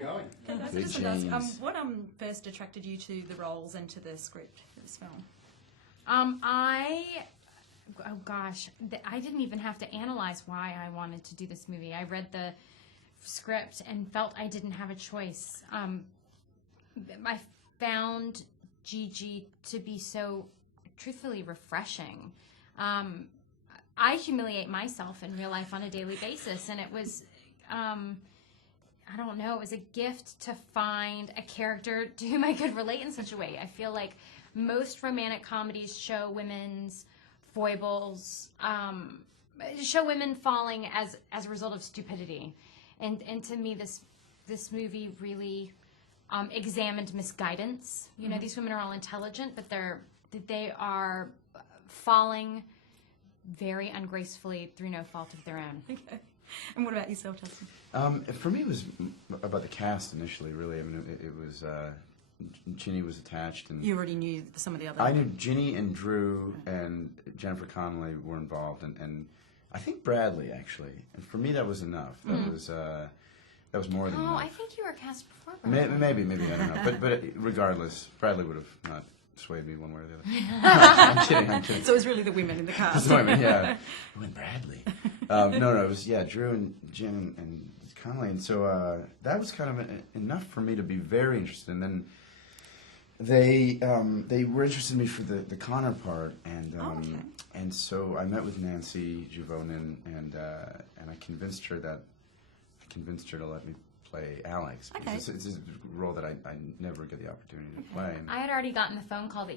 Going. Good James. What first attracted you to the roles and to the script for this film? I didn't even have to analyze why I wanted to do this movie. I read the script and felt I didn't have a choice. I found Gigi to be so truthfully refreshing. I humiliate myself in real life on a daily basis, and it was, I don't know, it was a gift to find a character to whom I could relate in such a way. I feel like most romantic comedies show women's foibles, show women falling as a result of stupidity. And to me, this movie really examined misguidance. You know, these women are all intelligent, but they are falling very ungracefully through no fault of their own. Okay. And what about yourself, Justin? For me, it was about the cast initially, really. I mean, it was, Ginny was attached. And You already knew some of the other... I knew Ginny and Drew and Ginnifer Connelly were involved, and I think Bradley, actually. And for me, that was enough. That was more than enough. I think you were cast before Bradley. Maybe, I don't know. But regardless, Bradley would have not swayed me one way or the other. I'm kidding. So it was really the women in the cast. Yeah. When Bradley. No, it was, Drew and Jen and Connelly. And so that was kind of enough for me to be very interested. And then they were interested in me for the Connor part. And so I met with Nancy Juvonen, and I convinced her to let me play Alex. Okay. It's a role that I never get the opportunity to play. And I had already gotten the phone call that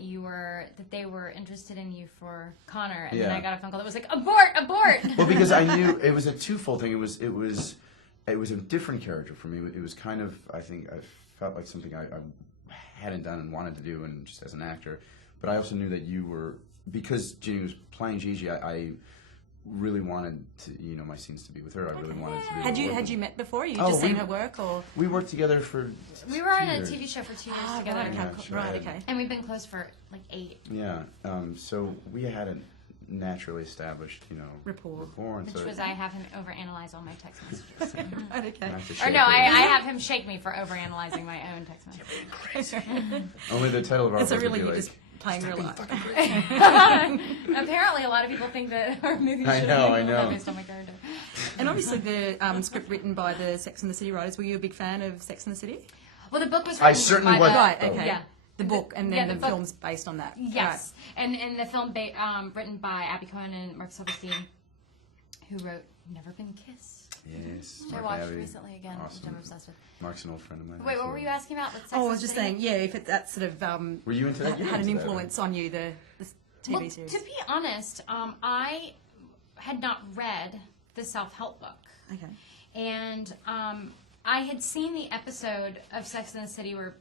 they were interested in you for Connor, and then I got a phone call that was like, abort! Well, because I knew it was a twofold thing. It was a different character for me. It was kind of, I think, I felt like something I hadn't done and wanted to do, and just as an actor. But I also knew that you were, because Ginny was playing Gigi, I really wanted to, my scenes to be with her. I really wanted to be Had you met before? You just seen her work, or we worked together for We were on a TV show for 2 years together. Right, okay. And we've been close for like 8. Yeah, so we had a naturally established, Rapport. And Which was I have him overanalyze all my text messages. Right, okay. Or no, I have him shake me for overanalyzing my own text messages. Only the title of our So book really would you're be just playing real life. Apparently, a lot of people think that our movie should I know. based on my character. And obviously the script written by the Sex and the City writers. Were you a big fan of Sex and the City? Well, the book was I written certainly by was. Right, okay. Yeah. The book, and then the the book. film's based on that. Yes. And the film written by Abby Cohen and Mark Silverstein, who wrote Never Been Kissed. Yes. Which I Mark watched Abbey. recently again, Awesome. which I'm obsessed with. Mark's an old friend of mine. Wait, what were you asking about? With Sex Oh, I and was just the City? saying, if that sort of Were you into that? You were had an into that, influence on you, the TV Well, series. to be honest, I had not read the self-help book. Okay. And I had seen the episode of Sex and the City where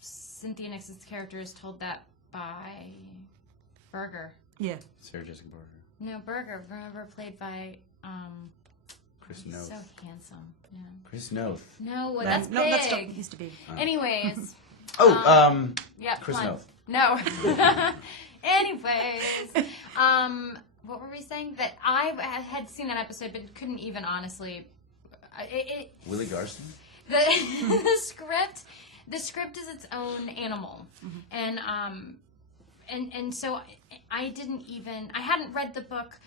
Cynthia Nixon's character is told that by Berger. Yeah. Sarah Jessica Parker. No, Berger. Remember, played by Chris Noth. so handsome. Yeah. Chris Noth. No, that's big. That's not, used to be. Anyways. Yeah. Chris fun. Noth. No. Anyways. What were we saying? That I had seen that episode, but couldn't even honestly. Willie Garson? The script is its own animal, and so I hadn't read the book,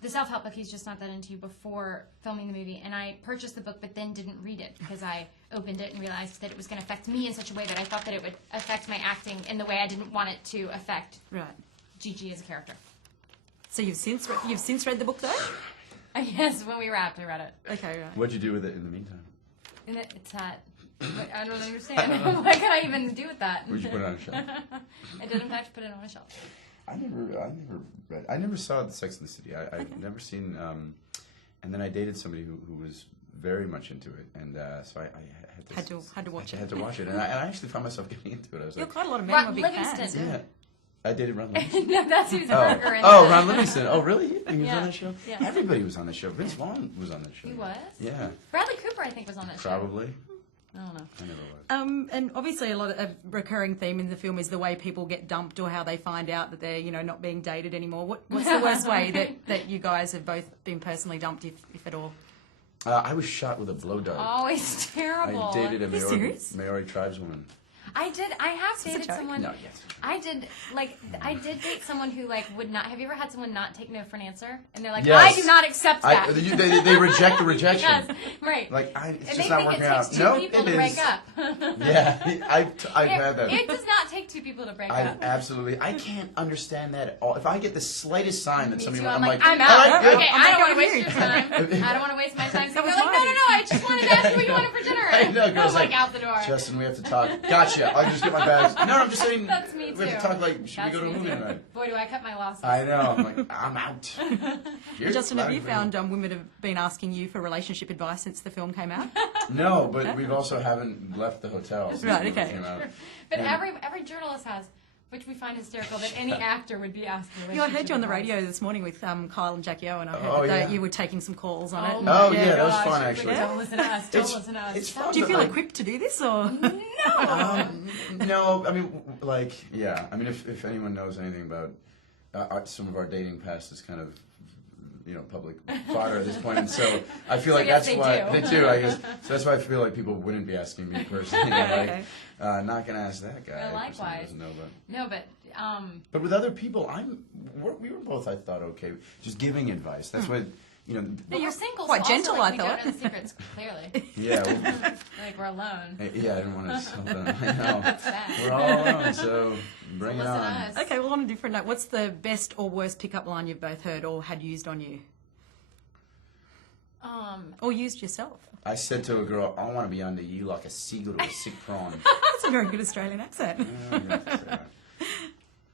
the self-help book. He's just not that into you before filming the movie, and I purchased the book, but then didn't read it because I opened it and realized that it was going to affect me in such a way that I thought that it would affect my acting in the way I didn't want it to affect Gigi as a character. So you've since read the book though? Yes, when we wrapped, I read it. Okay, right. What'd you do with it in the meantime? And it's that. I don't understand. What can I even do with that? Where'd you put it on a shelf? I did in fact put it on a shelf. I never saw the Sex and the City. I've never seen. And then I dated somebody who was very much into it, and so I had to watch it. I had to watch it, and I actually found myself getting into it. I was You're like, quite a lot of men were big Livingston. fans. yeah. I dated Ron Livingston. No, that's who's a burger in Ron Livingston. Oh, really? He was Yeah. on that show? Yeah. Everybody was on that show. Vince Vaughn was on that show. He was? Yeah. Bradley Cooper, I think, was on that show. Probably. I don't know. I never was. And obviously a recurring theme in the film is the way people get dumped or how they find out that they're, not being dated anymore. What's the worst way that you guys have both been personally dumped, if at all? I was shot with a blow dart. Always terrible. I dated a you serious? Maori tribeswoman. I have dated joke? someone. No, yes. I did date someone who would not. Have you ever had someone not take no for an answer? And they're like, Yes. I do not accept that. They reject the rejection. Yes, right. Like, it's And just they not think working it takes out. two No, people it to is. break up. Yeah, I've had that. It does not take two people to break up. I can't understand that at all. If I get the slightest sign that Me somebody, too. I'm like, I'm all out. right, good. Okay, I'm I don't not want to waste going your time. I don't want to waste my time. So That you're was like, no, mine. I just wanted to ask you what you wanted for dinner. I know, girls I'm like, out the door. Justin, we have to talk. Gotcha. I'll just get my bags. No, I'm just saying. That's me We have too. to talk like, should That's we go to a me movie too. tonight? Boy, do I cut my losses. I know. I'm like, I'm out. Here's Justin, have you my- found women have been asking you for relationship advice since the film came out? No, but we've also haven't left the hotel since Right, the movie okay. came out. But And- every journalist has, which we find hysterical, that any actor would be asking. Yeah, I heard you on the relationship radio this morning with Kyle and Jackie O, and I heard Oh, that yeah. you were taking some calls on it. and- Oh, yeah. yeah, that was gosh, fun, but actually. Don't listen to us. Don't It's- listen to us. it's fun. Do you feel Like- equipped to do this, or No, I mean, like, yeah. I mean, if anyone knows anything about some of our dating past, is kind of, public fodder at this point, and so I feel like yes, that's they why do. they do. I guess so. That's why I feel like people wouldn't be asking me personally. Okay. Not gonna ask that guy. Well, if someone likewise. doesn't know, No, but but with other people, we were both, I thought, okay, just giving advice. That's what but you're single. quite so gentle, also, I we thought. don't know the secrets clearly. Yeah. Like we're alone. Yeah, I didn't want to sell them. I know. Bad. We're all alone, so bring it Listen to on. us. okay? Well, on a different note, what's the best or worst pickup line you've both heard or had used on you, or used yourself? I said to a girl, I want to be under you like a seagull to a sick prawn. That's a very good Australian accent.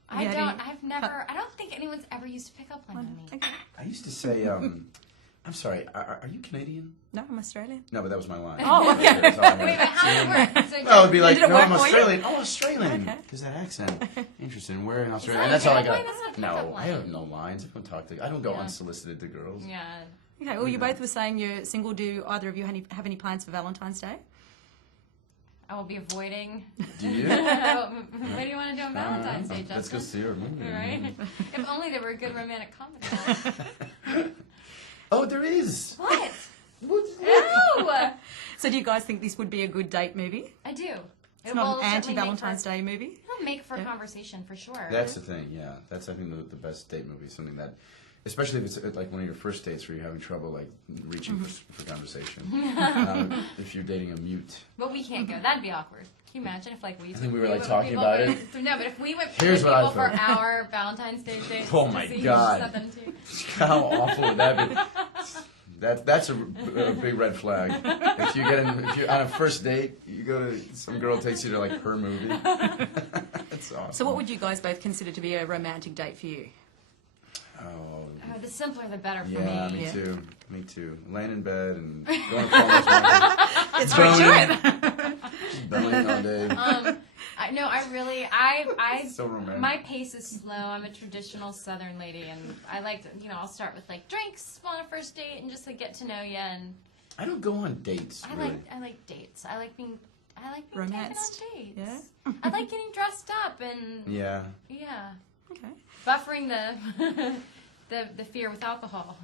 I Yeah, don't. I've never. I don't think anyone's ever used a pickup line on me. Okay. I used to say, I'm sorry, are you Canadian? No, I'm Australian. No, but that was my line. Oh, okay. That's all I Wait, wanted. but how did it work? So Well, it would be like, Did it no, work I'm for you? Australian. Oh, Australian. Okay. Because that accent. Interesting. Where in Australia? that And that's all I a got. pickup line? That's not a No, pickup I have line. no lines. I don't go Yeah. unsolicited to girls. Yeah. Okay. Well, you both were saying you're single. Do either of you have any plans for Valentine's Day? I will be avoiding. Do you? What do you want to do on Valentine's Day, Let's go Justin? see her movie. Right? If only there were a good romantic comedy. Oh, there is. What? What's No! So, do you guys think this would be a good date movie? I do. It's not an anti-Valentine's Day movie. It'll make for Yeah. conversation for sure. That's the thing, yeah. That's, I think, the best date movie. Something that, especially if it's like one of your first dates where you're having trouble like reaching for conversation. If you're dating a mute. But we can't go. That'd be awkward. Can you imagine if we? I think we were, like, went with talking people about for- No, but if we went Here's with what I people for thought. our Valentine's Day date. Oh my God. How awful would that be? That's a big red flag. If you're on a first date, you go to some girl takes you to like her movie. That's awesome. So, what would you guys both consider to be a romantic date for you? Oh, The simpler, the better for yeah, me. me Yeah. too. Me too. Laying in bed and going to farmers market. It's Boning. Just boning all day. I So romantic. my pace is slow. I'm a traditional Southern lady, and I like to, I'll start with like drinks on a first date and just like get to know you. And I don't go on dates. I Really. like dates. I like being Romanced. taken on dates. Yeah? I like getting dressed up and Yeah. yeah, Okay. buffering the fear with alcohol.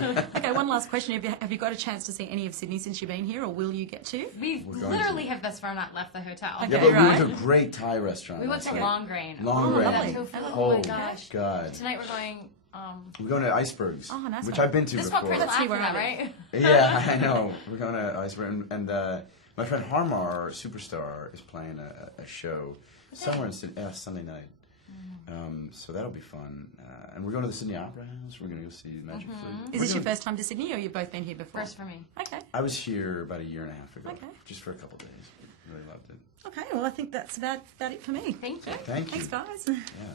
Okay, one last question. Have you got a chance to see any of Sydney since you've been here, or will you get to? We We're going literally to. have thus far not left the hotel. Okay. Yeah, but we went to right. a great Thai restaurant. We went to last night. Long Grain. Long Oh, Grain. lovely. That tofu. Oh, Oh my gosh. God. Tonight we're going. We're going to Icebergs, Oh, nice which one. I've been to This before. one Chris Let's see laughed where at, I right? Yeah, I know. We're going to Iceberg, and my friend Harmar, superstar, is playing a show somewhere in Sydney, Sunday night. So that'll be fun. And we're going to the Sydney Opera House. We're going to go see Magic Flute. Is this your first time to Sydney, or you've both been here before? First for me. Okay. I was here about a year and a half ago, Okay. just for a couple days. Really loved it. Okay. Well, I think that's about it for me. Thank you. Thank you. Thanks, guys. Yeah.